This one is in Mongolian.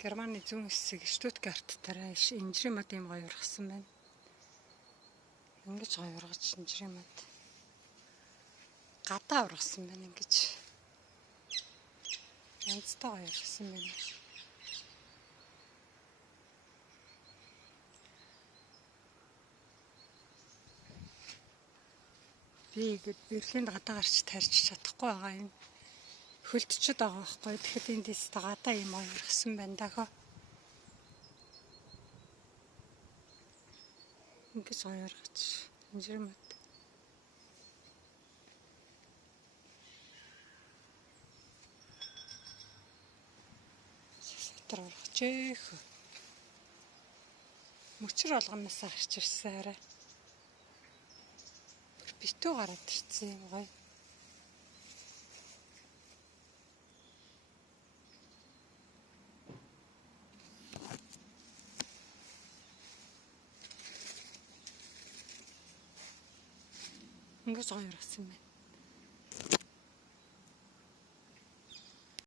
Германы зүүн хэсэг Штутгарт тарай инжирийн мод юм гоё ургасан байна. Ингэж гоё ургаж инжирийн мод. Гадаа ургасан байна ингэж. Янзтай гоё ургасан байна. Би Берлинд гадаа гарч тарьж чадахгүй байгаа юм. Хөлтчихэд байгаа байхгүй. Тэгэхэд энэ дэс гадаа юм гоё ургасан байна даа. Ингэж гоё ургаж инжирийн мод. Сэтэр ургаж ээх. Мөчр олгоноос гарч ирсэн арай. Битүү гараад ирсэн юм гоё. Ингэж гоё ургасан байна.